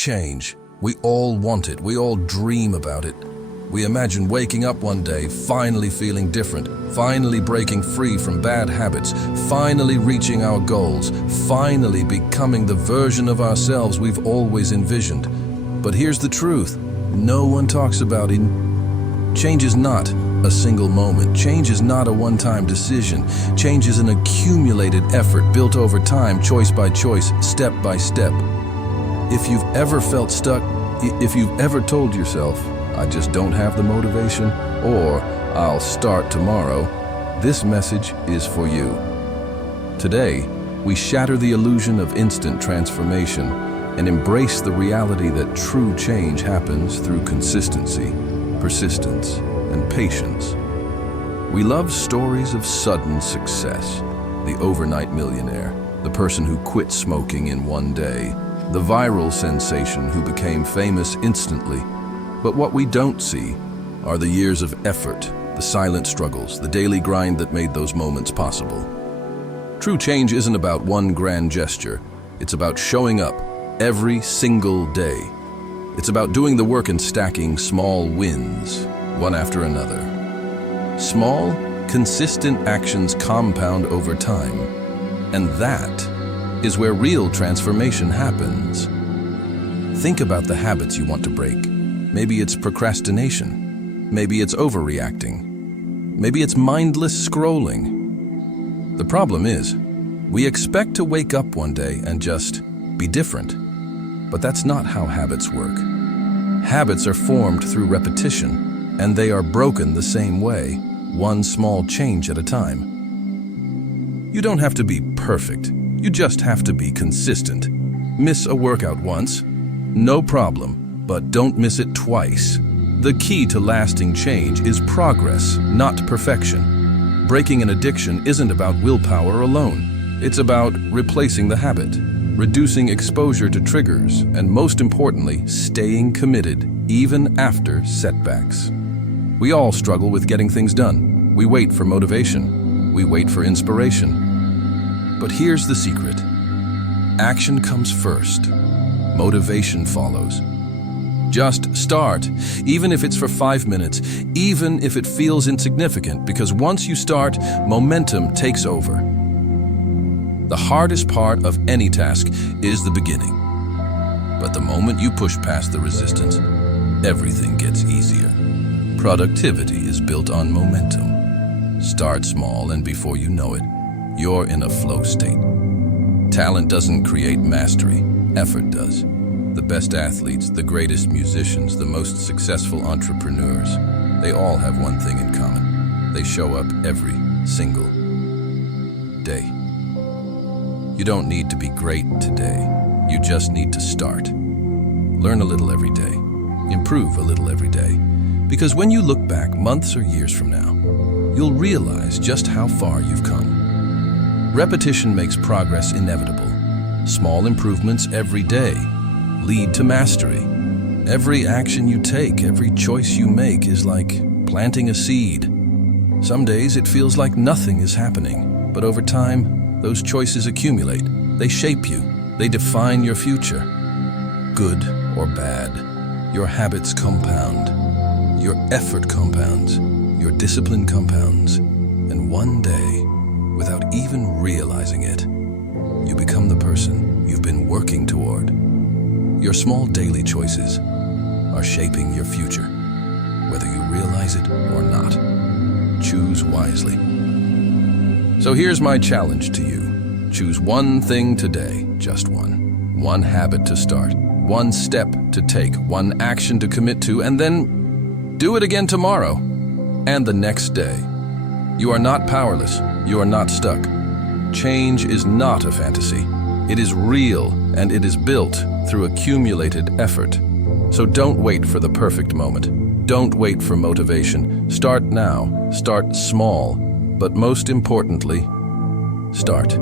change. We all want it. We all dream about it. We imagine waking up one day, finally feeling different, finally breaking free from bad habits, finally reaching our goals, finally becoming the version of ourselves we've always envisioned. But here's the truth. No one talks about it. Change is not a single moment. Change is not a one-time decision. Change is an accumulated effort built over time, choice by choice, step by step. If you've ever felt stuck, if you've ever told yourself, I just don't have the motivation, or I'll start tomorrow, this message is for you. Today, we shatter the illusion of instant transformation and embrace the reality that true change happens through consistency, persistence, and patience. We love stories of sudden success, the overnight millionaire, the person who quit smoking in one day, the viral sensation who became famous instantly. But what we don't see are the years of effort, the silent struggles, the daily grind that made those moments possible. True change isn't about one grand gesture. It's about showing up every single day. It's about doing the work and stacking small wins, one after another. Small, consistent actions compound over time. And that is where real transformation happens. Think about the habits you want to break. Maybe it's procrastination. Maybe it's overreacting. Maybe it's mindless scrolling. The problem is, we expect to wake up one day and just be different. But that's not how habits work. Habits are formed through repetition, and they are broken the same way, one small change at a time. You don't have to be perfect. You just have to be consistent. Miss a workout once, no problem. But don't miss it twice. The key to lasting change is progress, not perfection. Breaking an addiction isn't about willpower alone. It's about replacing the habit, reducing exposure to triggers, and most importantly, staying committed, even after setbacks. We all struggle with getting things done. We wait for motivation. We wait for inspiration. But here's the secret. Action comes first. Motivation follows. Just start, even if it's for 5 minutes, even if it feels insignificant, because once you start, momentum takes over. The hardest part of any task is the beginning. But the moment you push past the resistance, everything gets easier. Productivity is built on momentum. Start small, and before you know it, you're in a flow state. Talent doesn't create mastery, effort does. The best athletes, the greatest musicians, the most successful entrepreneurs, they all have one thing in common. They show up every single day. You don't need to be great today. You just need to start. Learn a little every day. Improve a little every day. Because when you look back months or years from now, you'll realize just how far you've come. Repetition makes progress inevitable. Small improvements every day lead to mastery. Every action you take, every choice you make is like planting a seed. Some days it feels like nothing is happening, but over time, those choices accumulate. They shape you. They define your future. Good or bad, your habits compound. Your effort compounds. Your discipline compounds. And one day, without even realizing it, you become the person you've been working toward. Your small daily choices are shaping your future, whether you realize it or not. Choose wisely. So here's my challenge to you. Choose one thing today, just one. One habit to start, one step to take, one action to commit to, and then do it again tomorrow and the next day. You are not powerless. You are not stuck. Change is not a fantasy. It is real, and it is built through accumulated effort. So don't wait for the perfect moment. Don't wait for motivation. Start now. Start small. But most importantly, start.